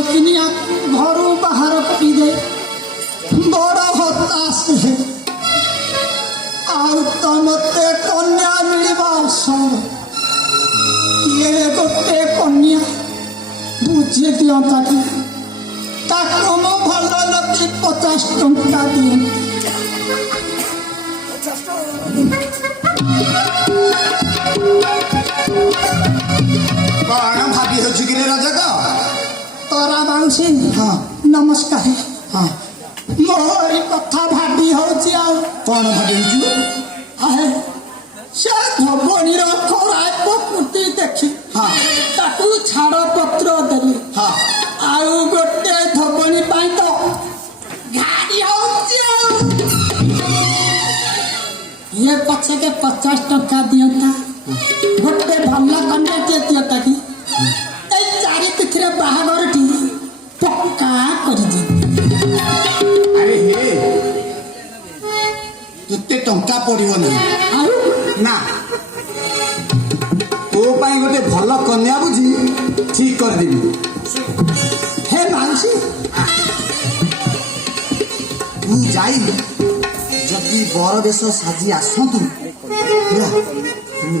घरू बाहर कटी दे बड़ हताश है तो मते कन्या मिलवा किए गोटे कन्या बुझे दिता कि मो भल लगी 50 टंका दिए कौन भाभी हो कि राजा तोरा बाउसी हाँ नमस्कार हाँ मोहरी कथा भाभी हो कौन भाभी से धवनीर खराब प्रकृति देखी हाँ ताकू छाड़ पत्र देली हाँ आउ गोटे धवनी पाई तो गाड़ी ये पछे के 50 टंका दियता गोटे भल्ला कन्या के दियता कि चारि तिथिरे बाहागर टी पक्का कर दे अरे हे तुते टंका पड़ियो ना तो पाई गोटे भल कन्या बुझी ठीक कर देबी हे मानसी तू जाई जदि बर बेश साजी आसतु तुम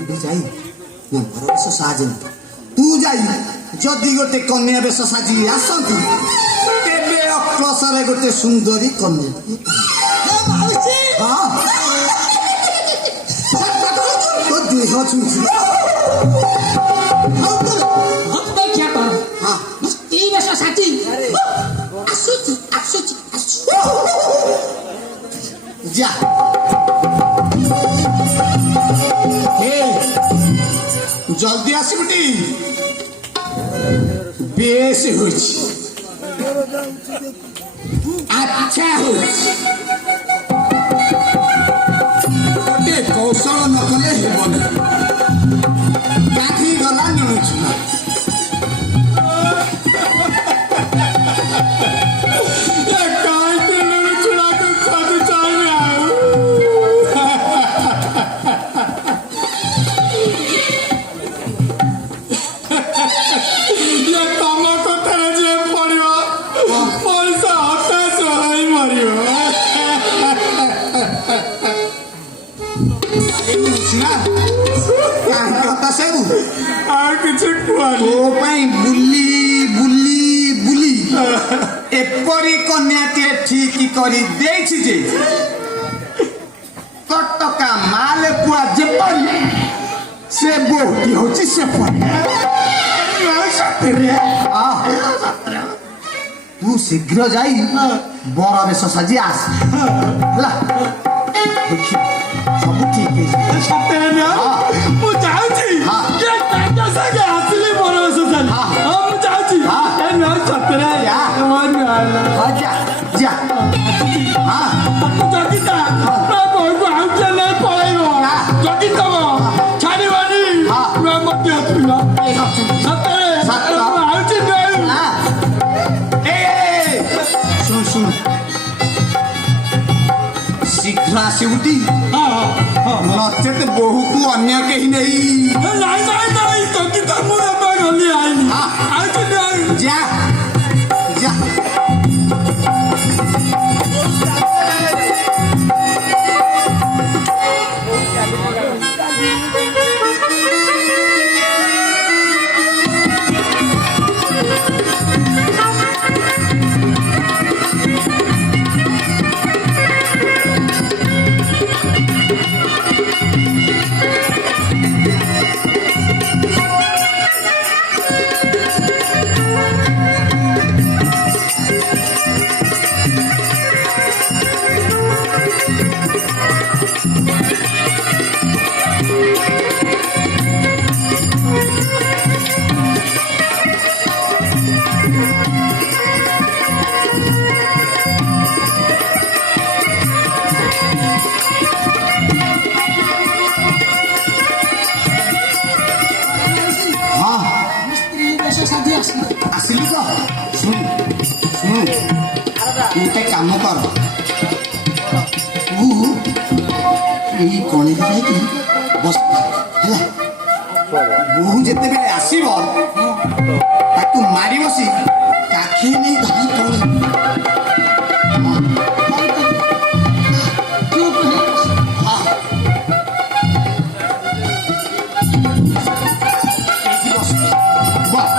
भी जाई ना बर बेश साजे तू जाई जदि गोटे कन्या बेश साजी आसतु तेबे अक्लसरे गोटे सुंदरी कन्या हाँ तो देह छुची जा जल्दी आसबटी बेस अच्छा गोटे कौशल नकले हेबन काठी गला नुचुना एपरी कन्याटे ठीक करी देछि जे कटका माल पुआ जेपरी से बोटी होछि से तू शीघ्र जाई बर बेश साजी आस हला देखी सब ठीक है सत्य ना मु जाउची हाँ। ये काका सके असली मोर सोशल हाँ। हां मु जाउची हाँ। ए ना सत्य रे या। मन आला हाँ जा जा हाँ तू जगिता मैं बोल को आउचे नहीं पळेगो या। जगिता वो छाड़ीवानी हाँ। मैं मत आछुला सत्य रे सत्य। मैं आउची नहीं हाँ। ए सुन सुन शीघ्र आसे उठी हां हां नचेत बहु को अन्य कहीं नहीं नहीं नहीं नहीं जगिता मु अब गली आइली हाँ। आउची नहीं जा जा हाँ ସ୍ତ୍ରୀ ବେଶ ସାଜି ଆସିଲେ ଆସିଲୁ ତ ଶୁଣ ଶୁଣ ତୁ ଗୋଟେ କାମ କର ତୁ ଏଇ କଣେଇକି ଯାଇକି ବସ ହେଲା ବୋହୁ ଯେତେବେଳେ ଆସିବ ତାକୁ ମାରି ବସି କାଖେଇ ନେଇ ଧରି ପଳେଇ ଚୁପ୍ ହେ ହଁ ଏଇଠି ବସ ବସ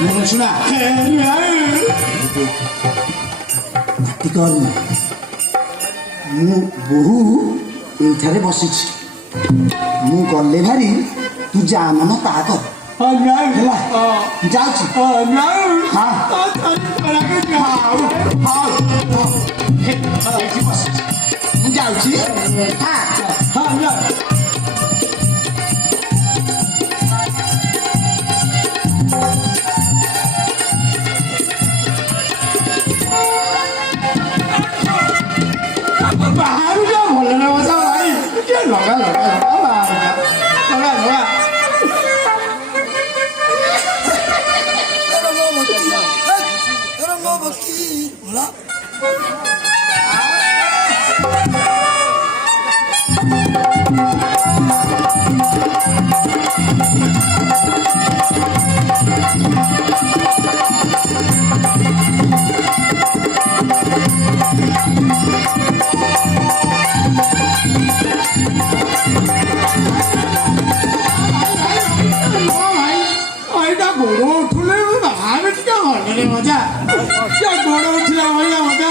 ମୁଁ ଶୁଣା ପାଟି କରନି ମୁଁ ବୋହୁ ଏଇଠାରେ ବସିଛି ମୁଁ ଗଲେ ଭାରି ତୁ ଯା ମନ ତା କର हां नहीं ହେଲା हां ଯାଉଛି हां नहीं हाँ। हां चल के ହଉ ହଉ ଏଇଠି ବସିଛି ମୁଁ ଯାଉଛି ହଁ हां नहीं बाहर जा बोले ना बसा भाई ये लगा लगा लगा बाहर जा लगा लगा गोड़ उठुले बाहर क्या होने मजा क्या गोड़ उठला भैया मजा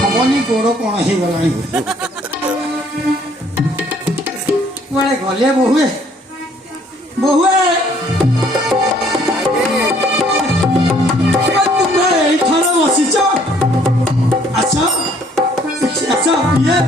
ହବନି ଗୋଡ଼ କ'ଣ ହେଇଗଲାଣି କୁଆଡ଼େ ଗଲେ ବୋହୁଏ ବୋହୁଏ ତୁମେ ଏଇଠାରେ ବସିଛ ଆସ ଆସ ଇଏ